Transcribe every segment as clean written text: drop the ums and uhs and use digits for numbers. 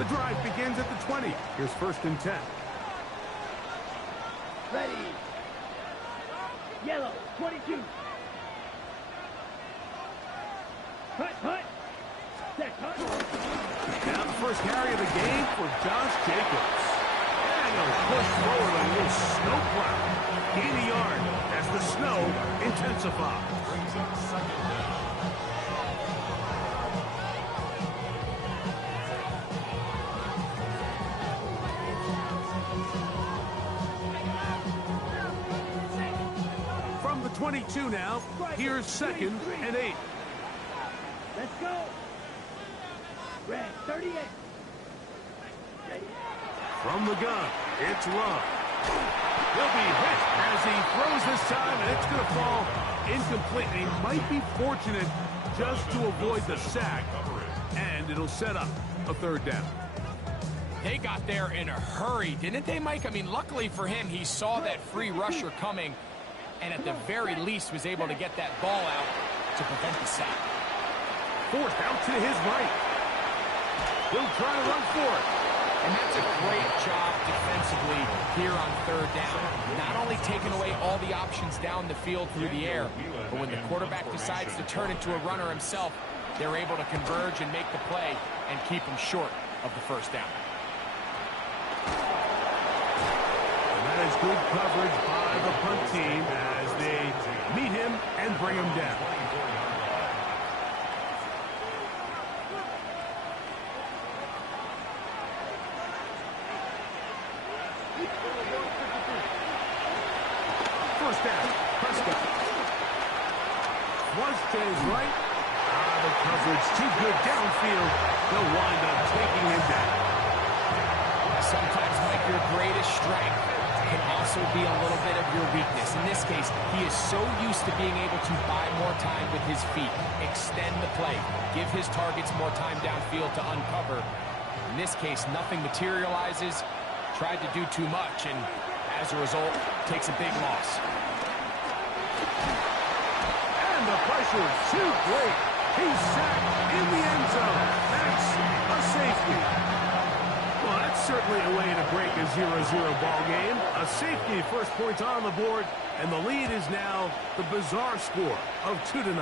The drive begins at the 20. Here's 1st and 10. Ready. Yellow, 22. Hut, hut. Set, hut. Now the first carry of the game for Josh Jacobs. And he'll push forward a little snow plow. Gain a yard as the snow intensifies. Brings up 2nd down. From the 22 now, here's 2nd and 8. Let's go. Red, 38. From the gun, it's Love. He'll be hit as he throws this time, and it's going to fall incomplete. He might be fortunate just to avoid the sack, and it'll set up a 3rd down. They got there in a hurry, didn't they, Mike? I mean, luckily for him, he saw that free rusher coming, and at the very least was able to get that ball out to prevent the sack. 4th out to his right. He'll try to run for it. And that's a great job defensively here on 3rd down. Not only taking away all the options down the field through the air, but when the quarterback decides to turn into a runner himself, they're able to converge and make the play and keep him short of the 1st down. And that is good coverage by the punt team as they meet him and bring him down. First down, Prescott. Flush to his right. The coverage too good downfield. They'll wind up taking him down. Sometimes, Mike, your greatest strength can also be a little bit of your weakness. In this case, he is so used to being able to buy more time with his feet, extend the play, give his targets more time downfield to uncover. In this case, nothing materializes, tried to do too much, and as a result, takes a big loss. And the pressure is too great. He's sacked in the end zone. That's a safety. Well, that's certainly a way to break a 0-0 ball game. A safety, 1st points on the board, and the lead is now the bizarre score of 2-0.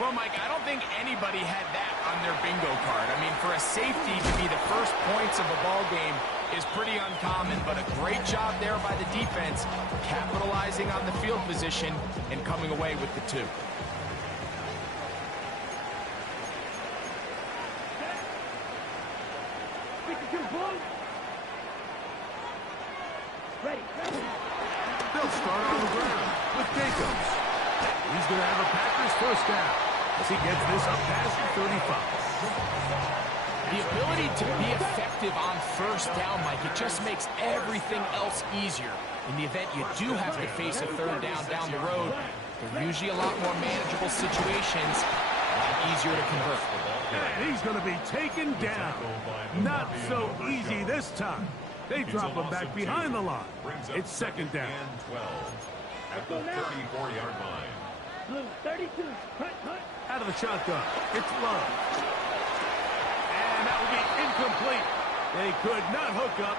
Well, Mike, I don't think anybody had that on their bingo card. I mean, for a safety to be the 1st points of a ball game is pretty uncommon, but a great job there by the defense, capitalizing on the field position and coming away with the 2. They'll start on the ground with Jacobs. He's going to have a Packers 1st down as he gets this up past 35. The ability to be effective on 1st down, Mike, it just makes everything else easier. In the event you do have to face a 3rd down the road, they're usually a lot more manageable situations, a lot easier to convert. And he's going to be taken down. Not so easy this time. They drop him back behind the line. It's 2nd down. And 12 at the 34-yard line. Blue, 32. Hut, hut. Out of the shotgun, it's Love. And that will be incomplete. They could not hook up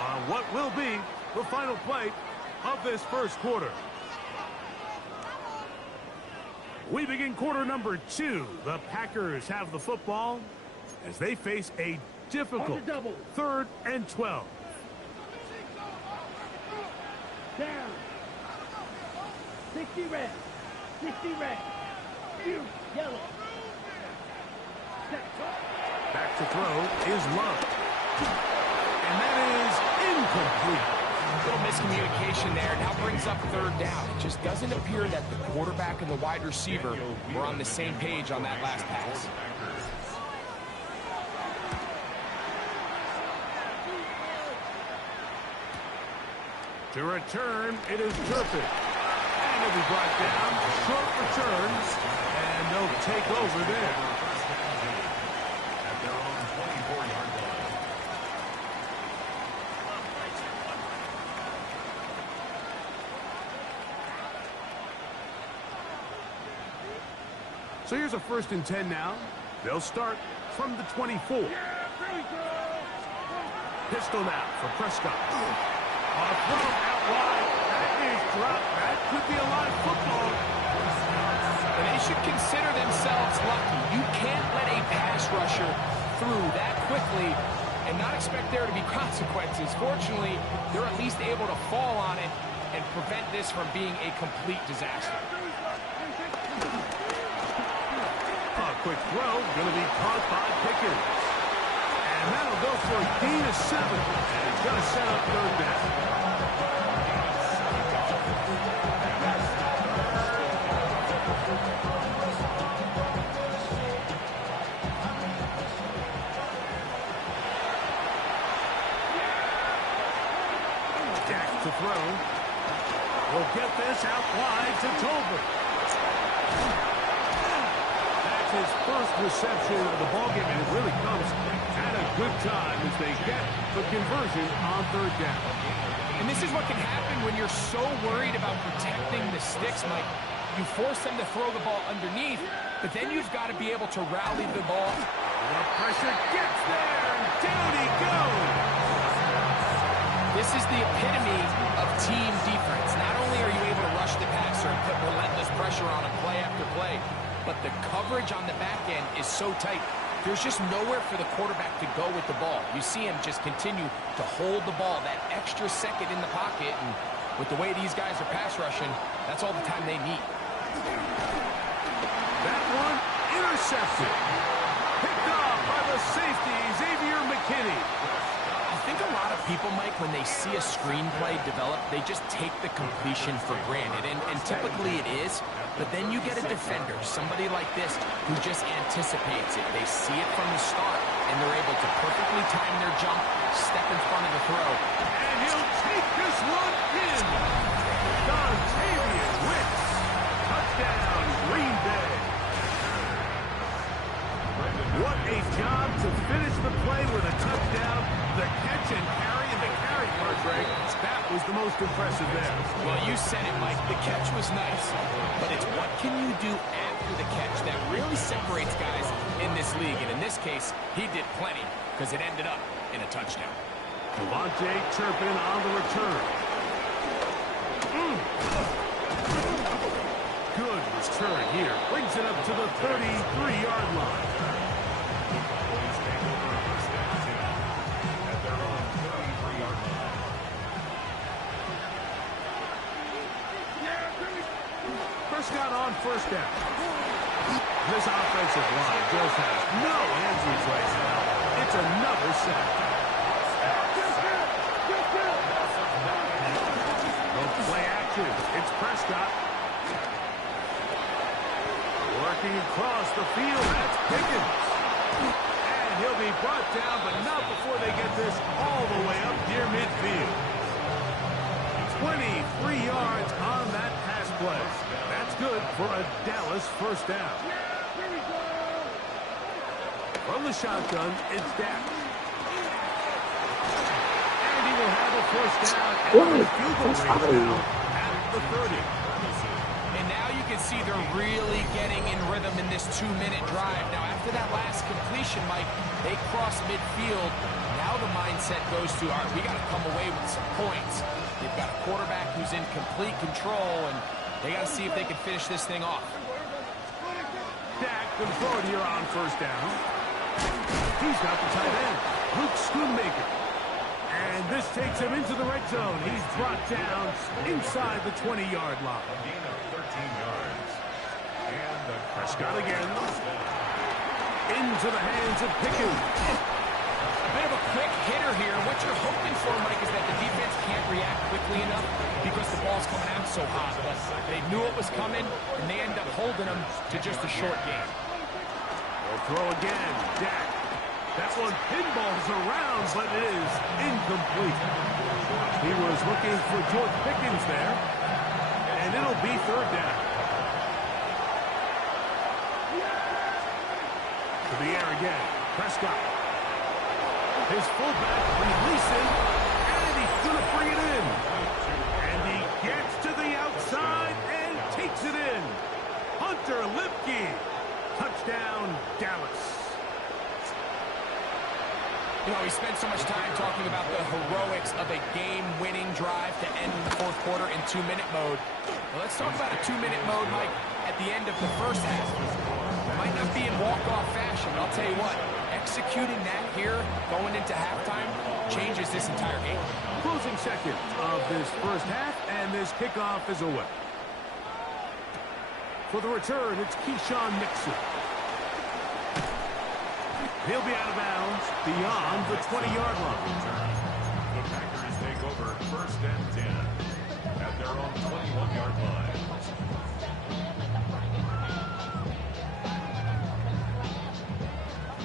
on what will be the final play of this 1st quarter. We begin quarter number 2. The Packers have the football as they face a difficult 3rd and 12. Down. 60 red. 60 red. Yellow. Back to throw is Love. And that is incomplete. Little miscommunication there. Now brings up 3rd down. It just doesn't appear that the quarterback and the wide receiver were on the same page on that last pass. To return, it is Turpin. And he'll be brought down. Short returns. And they'll take over there. At their own 24-yard line. So here's a 1st and 10 now. They'll start from the 24. Pistol now for Prescott. On a throw out wide. That is dropped. That could be a live football. And they should consider themselves lucky. You can't let a pass rusher through that quickly and not expect there to be consequences. Fortunately, they're at least able to fall on it and prevent this from being a complete disaster. A quick throw, going to be caught by Pickens. And that'll go for a gain of 7. And it's going to set up third down. To throw. We'll get this out wide to Tolbert. That's his first reception of the ballgame, and it really comes at a good time as they get the conversion on third down. And this is what can happen when you're so worried about protecting the sticks, Mike. You force them to throw the ball underneath, but then you've got to be able to rally the ball. The pressure gets there, and down he goes. This is the epitome of team defense. Not only are you able to rush the passer and put relentless pressure on him play after play, but the coverage on the back end is so tight. There's just nowhere for the quarterback to go with the ball. You see him just continue to hold the ball that extra second in the pocket, and with the way these guys are pass rushing, that's all the time they need. That one intercepted. Picked off by the safety, Xavier McKinney. I think a lot of people, Mike, when they see a screenplay develop, they just take the completion for granted, and typically it is, but then you get a defender, somebody like this, who just anticipates it. They see it from the start, and they're able to perfectly time their jump, step in front of the throw. And he'll take this one in. Dontavian Wicks. Touchdown, Green Bay. What a job to finish the play with a touchdown. The catch and carry, and the carry part, Greg, that was the most impressive there. Well, you said it, Mike. The catch was nice, but it's what can you do after the catch that really separates guys in this league. And in this case, he did plenty because it ended up in a touchdown. Devontae Turpin on the return. Good return here. Brings it up to the 33-yard line. Prescott on first down. This offensive line just has no answers right now. It's another sack. No play action. It's Prescott. Working across the field. That's Pickens. And he'll be brought down, but not before they get this all the way up near midfield. 23 yards on that pass play. That's good for a Dallas first down. From the shotgun, it's Dak. And he will have a first down at the field goal range now at the 30. And now you can see they're really getting in rhythm in this 2-minute drive. Now, after that last completion, Mike, they cross midfield. Now the mindset goes to, all right, we got to come away with some points. They've got a quarterback who's in complete control, and they got to see if they can finish this thing off. Dak can throw it here on first down. He's got the tight end, Luke Schoonmaker. And this takes him into the red zone. He's brought down inside the 20-yard line. A gain of 13 yards. And Prescott again. Into the hands of Pickens. A bit of a quick hitter here. What you're hoping for, Mike, is that the defense can't react quickly enough because the ball's coming out so hot. But they knew it was coming, and they end up holding them to just a short game. They'll throw again. Dak. That one pinballs around, but it is incomplete. He was looking for George Pickens there, and it'll be third down. To the air again. Prescott. His fullback releasing, and he's going to bring it in. And he gets to the outside and takes it in. Hunter Lipke. Touchdown, Dallas. You know, we spent so much time talking about the heroics of a game-winning drive to end the fourth quarter in 2-minute mode. Well, let's talk about a 2-minute mode, Mike, at the end of the first half. It might not be in walk-off fashion, but I'll tell you what, executing that here, going into halftime, changes this entire game. Closing seconds of this first half, and this kickoff is away. For the return, it's Keyshawn Nixon. He'll be out of bounds beyond the 20-yard line. The Packers take over 1st and 10 at their own 21-yard line.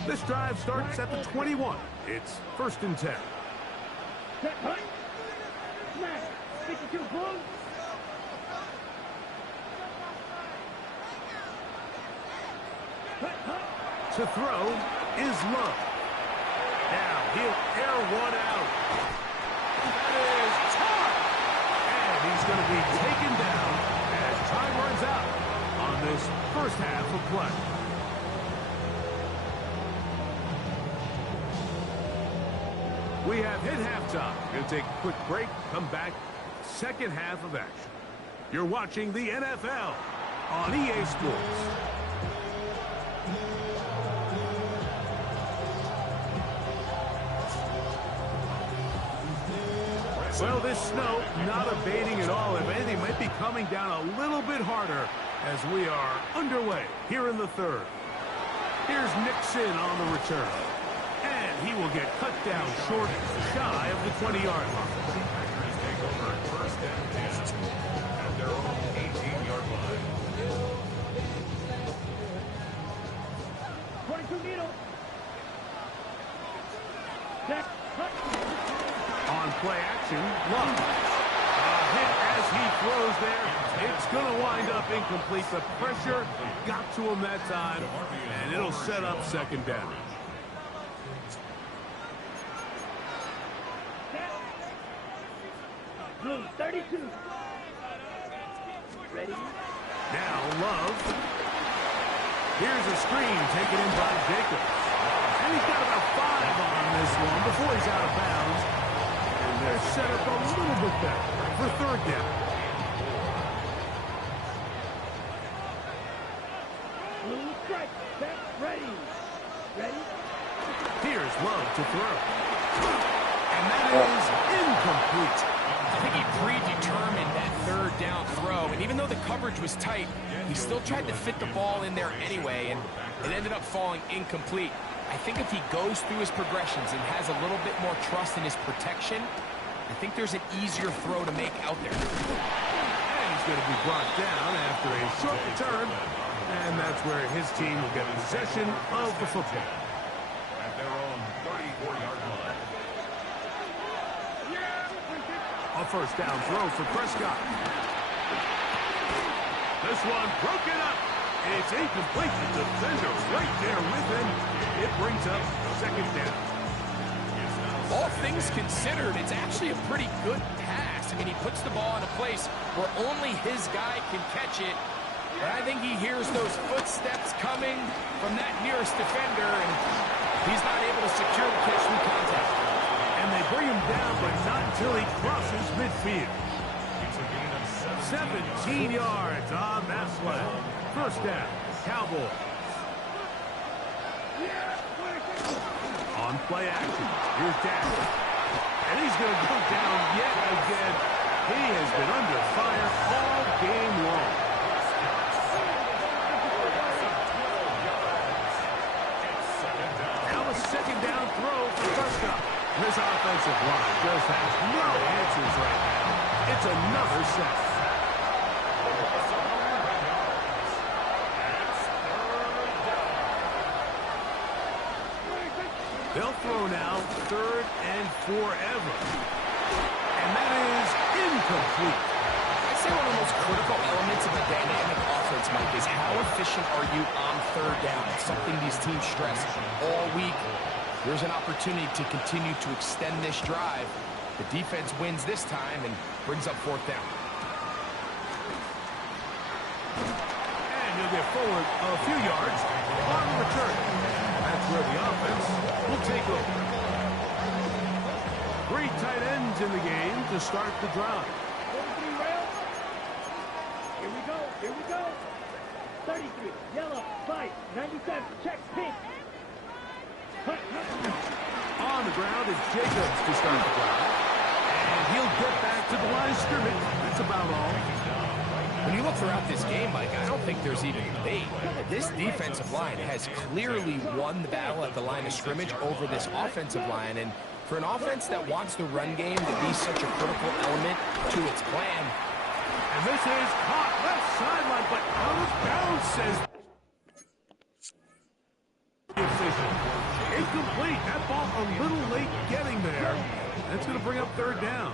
This drive starts at the 21. It's 1st and 10. Set, hunt. Smash. 52 blows. Cut, cut. To throw is Love. Now he'll air one out. That is caught. And he's going to be taken down as time runs out on this first half of play. We have hit halftime. Going to take a quick break, come back, second half of action. You're watching the NFL on EA Sports. Well, this snow not abating at all. If anything, might be coming down a little bit harder as we are underway here in the third. Here's Nixon on the return. And he will get cut down short, shy of the 20-yard line. Packers take over 1st and 10 at their own 18-yard line. 22 needle. Set, cut. On play action, Love. A hit as he throws there. It's going to wind up incomplete. The pressure got to him that time, and it'll set up second down. Blue 32. Ready? Now Love. Here's a screen taken in by Jacobs. And he's got about 5 on this one before he's out of bounds. And they're set up a little bit better for third down. Blue strike. Set, ready. Ready? Here's Love to throw. And that is incomplete. I think he predetermined that third down throw, and even though the coverage was tight, he still tried to fit the ball in there anyway, and it ended up falling incomplete. I think if he goes through his progressions and has a little bit more trust in his protection, I think there's an easier throw to make out there. And he's going to be brought down after a short return, and that's where his team will get possession of the football. At their own 34-yard line. A first down throw for Prescott. This one broken up. It's incomplete. The defender right there with him. It brings up second down. All things considered, it's actually a pretty good pass. I mean, he puts the ball in a place where only his guy can catch it. But I think he hears those footsteps coming from that nearest defender, and he's not able to secure the catch through contact. And they bring him down, but not until he crosses midfield. 17 yards on that play. First down, Cowboys. On play action, here's Dak. And he's going to go down yet again. He has been under fire all game long. Now a second down throw for Prescott. This offensive line just has no answers right now. It's another sack. They'll throw now, third and forever. And that is incomplete. I'd say one of the most critical elements of a dynamic offense, Mike, is how efficient are you on third down? It's something these teams stress all week. There's an opportunity to continue to extend this drive. The defense wins this time and brings up fourth down. And he'll get forward a few yards on the return. That's where the offense will take over. Three tight ends in the game to start the drive. 43 rails. Here we go. Here we go. 33. Yellow. Fight. 97. Check. Pink. On the ground is Jacobs to start the drive. And he'll get back to the line of scrimmage. That's about all. When you look throughout this game, Mike, I don't think there's even debate. This defensive line has clearly won the battle at the line of scrimmage over this offensive line. And for an offense that wants the run game to be such a critical element to its plan. And this is caught left sideline, but out of bounds, says the official. Incomplete. That ball a little late getting there. That's going to bring up third down.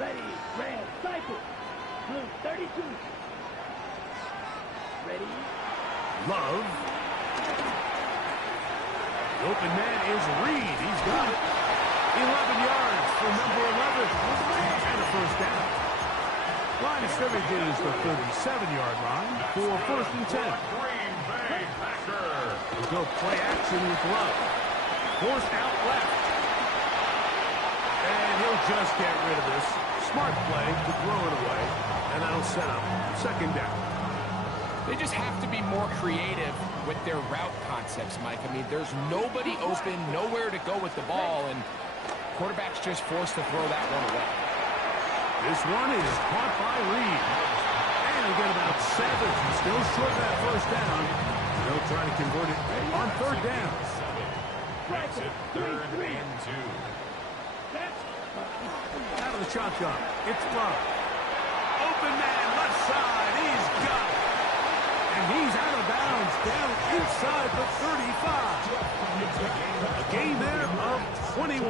Ready. Red. Cycle. Blue. 32. Ready. Love. The open man is Reed. He's got it. 11 yards for number 11. And a first down. Line of scrimmage is the 37-yard line for first and 10. Green Bay Packers. We'll go play action with Love. Forced out left. And he'll just get rid of this. Smart play to throw it away. And that'll set up second down. They just have to be more creative with their route concepts, Mike. I mean, there's nobody open, nowhere to go with the ball, and quarterback's just forced to throw that one away. This one is caught by Reed. And he'll get about 7. Still short of that first down. They'll try to convert it on third down. Makes it 3rd and 2. Out of the shotgun. It's Love. Open man, left side. He's got it. And he's out of bounds down inside the 35. A gain there of 21.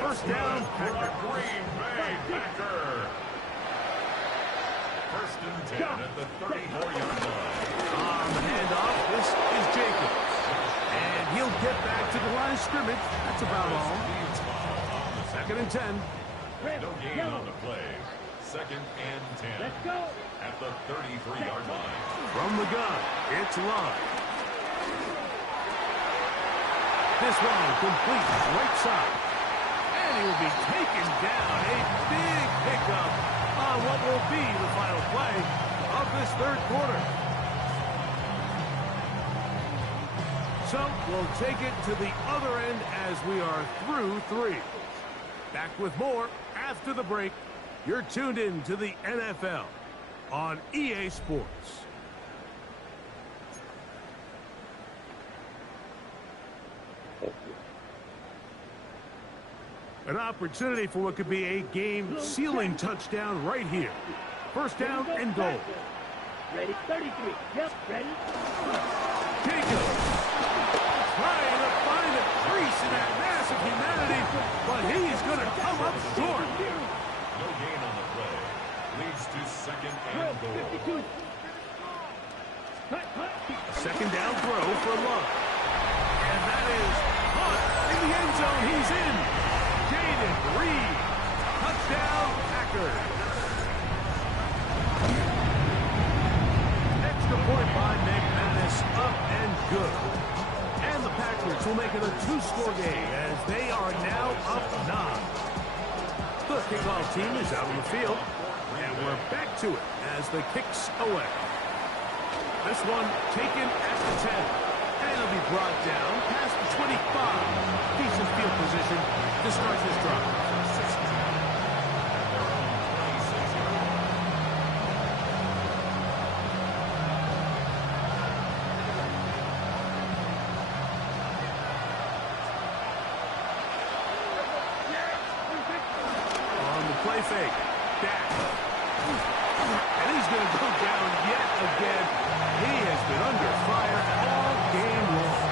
First down, Packer. Green Bay Packers. First and 10 at the 34-yard line. On the handoff, this is Jacobs. And he'll get back to the line of scrimmage. That's about all. Second and 10. No gain on the play. Second and 10. Let's go. At the 33-yard line. From the gun, it's Love. This one complete right side. And he will be taken down. A big pickup on what will be the final play of this third quarter. So we'll take it to the other end as we are through 3. Back with more after the break. You're tuned in to the NFL on EA Sports. An opportunity for what could be a game-sealing touchdown right here. First down and goal. Ready. 33. Yep. Ready. Jacobs trying to find a crease in that mass of humanity, but he's going to come up short. No gain on the play. Leads to second and goal. 52. A second down throw for Love. And that is caught in the end zone. He's in. Jaden Reed. Touchdown, Packers. Extra point by McManus. Up and good. And the Packers will make it a 2-score game as they are now up 9. The kickoff team is out on the field. And we're back to it as the kicks away. This one taken at the 10. And it'll be brought down past the 25. Decent field position to start this drive. On the play fake. Dak. And he's going to go down yet again. He has been under fire all game long.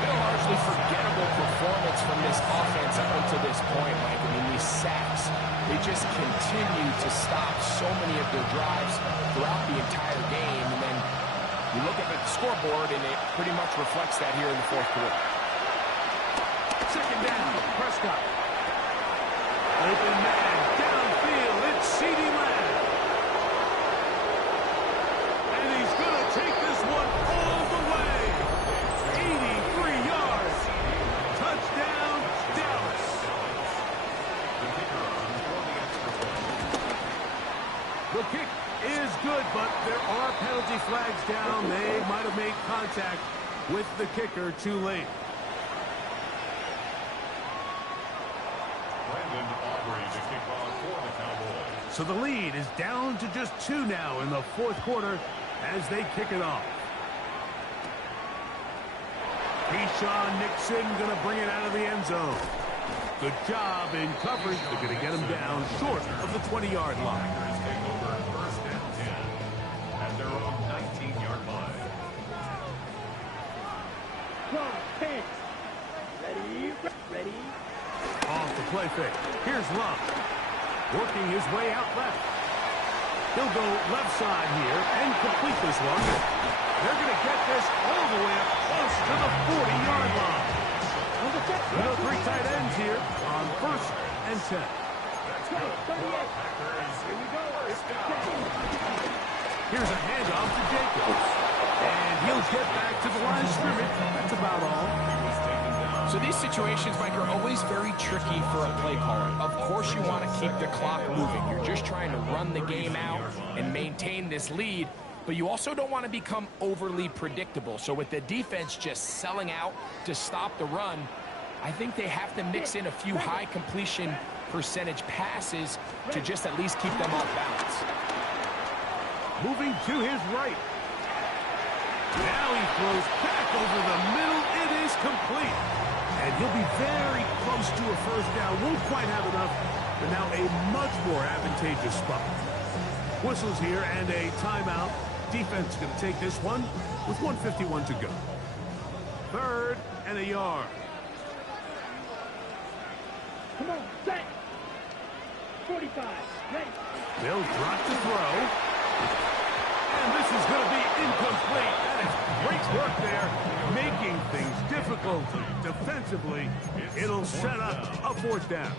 Been a largely forgettable performance from this offense up until this point, Mike. I mean, these sacks, they just continue to stop so many of their drives throughout the entire game. And then you look at the scoreboard, and it pretty much reflects that here in the fourth quarter. Second down, Prescott. Open man, downfield, it's CeeDee Lamb. And he's going to take this one all the way. 83 yards. flags down. They might have made contact with the kicker too late. To kick off for the Cowboys. So the lead is down to just 2 now in the fourth quarter as they kick it off. Keyshawn Nixon going to bring it out of the end zone. Good job in coverage. They're going to get him down short of the 20-yard line. Packers take over first and 10 at their own 19-yard line. Ready. Off the play fake. Here's Love. Working his way out left. He'll go left side here and complete this one. They're going to get this all the way up close to the 40-yard line. No 3 tight ends here on first and 10. Here's a handoff to Jacobs. And he'll get back to the line of scrimmage. That's about all. So these situations, Mike, are always very tricky for a play caller. Of course you want to keep the clock moving. You're just trying to run the game out and maintain this lead, but you also don't want to become overly predictable. So with the defense just selling out to stop the run, I think they have to mix in a few high completion percentage passes to just at least keep them off balance. Moving to his right. Now he throws back over the middle. It is complete. And he'll be very close to a first down. Won't quite have enough, but now a much more advantageous spot. Whistles here and a timeout. Defense going to take this one with 1:51 to go. 3rd and a yard. Come on, set. 45, ready. They'll drop the throw. And this is going to be incomplete. That is great work there, making things difficult defensively. It'll set up a 4th down.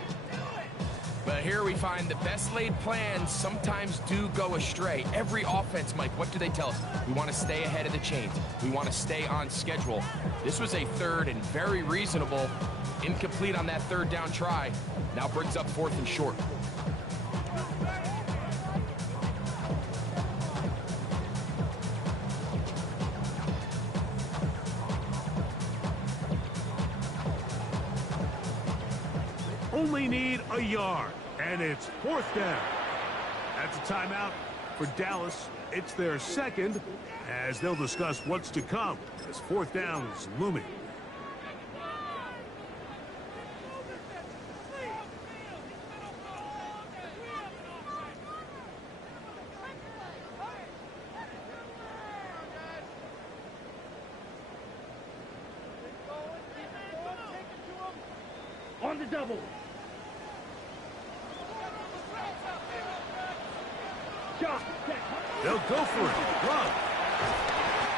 But here we find the best laid plans sometimes do go astray. Every offense, Mike, what do they tell us? We want to stay ahead of the chains. We want to stay on schedule. This was a 3rd and very reasonable. Incomplete on that 3rd down try. Now brings up 4th and short. Only need a yard, and it's 4th down. That's a timeout for Dallas. It's their 2nd, as they'll discuss what's to come as 4th down is looming. On the double. Shot. They'll go for it. Love.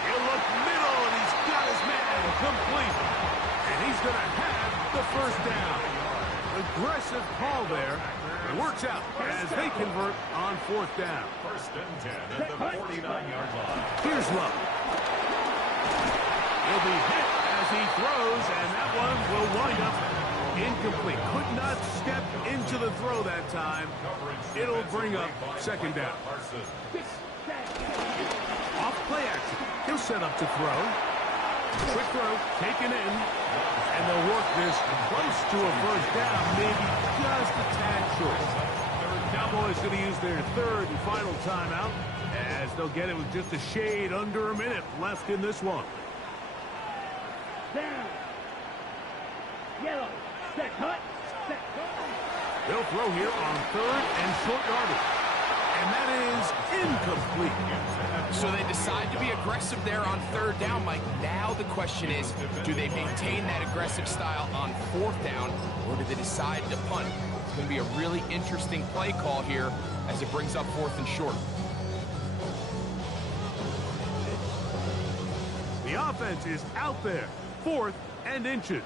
He'll look middle, and he's got his man complete. And he's going to have the 1st down. Aggressive call there. It works out as they convert on 4th down. First and 10 at the 49-yard line. Here's Love. He'll be hit as he throws, and that one will wind up incomplete. Could not step into the throw that time. It'll bring up 2nd down. Off play action. He'll set up to throw. Quick throw, taken in. And they'll work this close to a 1st down, maybe just a tad short. Cowboys going to use their 3rd and final timeout as they'll get it with just a shade under a minute left in this one. Down. Yellow. Set cut. Set cut. They'll throw here on 3rd and short yardage. And that is incomplete. So they decide to be aggressive there on 3rd down, Mike. Now the question is, do they maintain that aggressive style on 4th down, or do they decide to punt? It's going to be a really interesting play call here as it brings up 4th and short. The offense is out there. 4th and inches.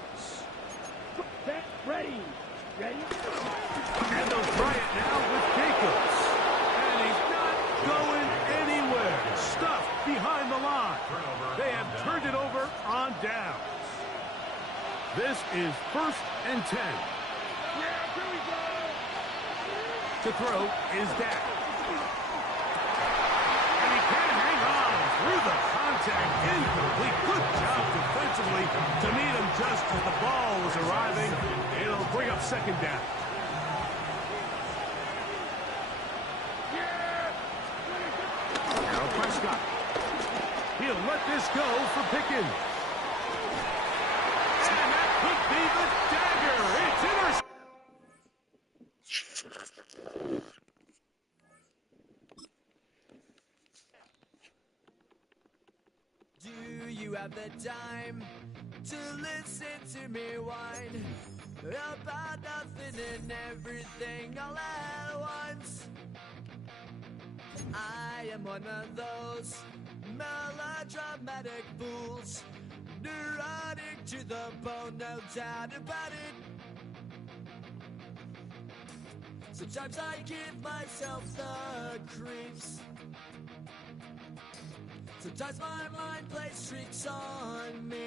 Set. Ready. Ready. And they'll try it now with Jacobs. And he's not going anywhere. Stuffed behind the line. They have turned it over on downs. This is 1st and 10. To throw is Dak. And he can't hang on. through the contact, incomplete. Good job defensively to meet him just as the ball was arriving. It'll bring up second down. Now Prescott. He'll let this go for Pickens. And that could be the dagger. It's intercepted. Do you have the time to listen to me whine about nothing and everything all at once? I am one of those melodramatic fools, neurotic to the bone, no doubt about it. Sometimes I give myself the creeps. Sometimes my mind plays tricks on me.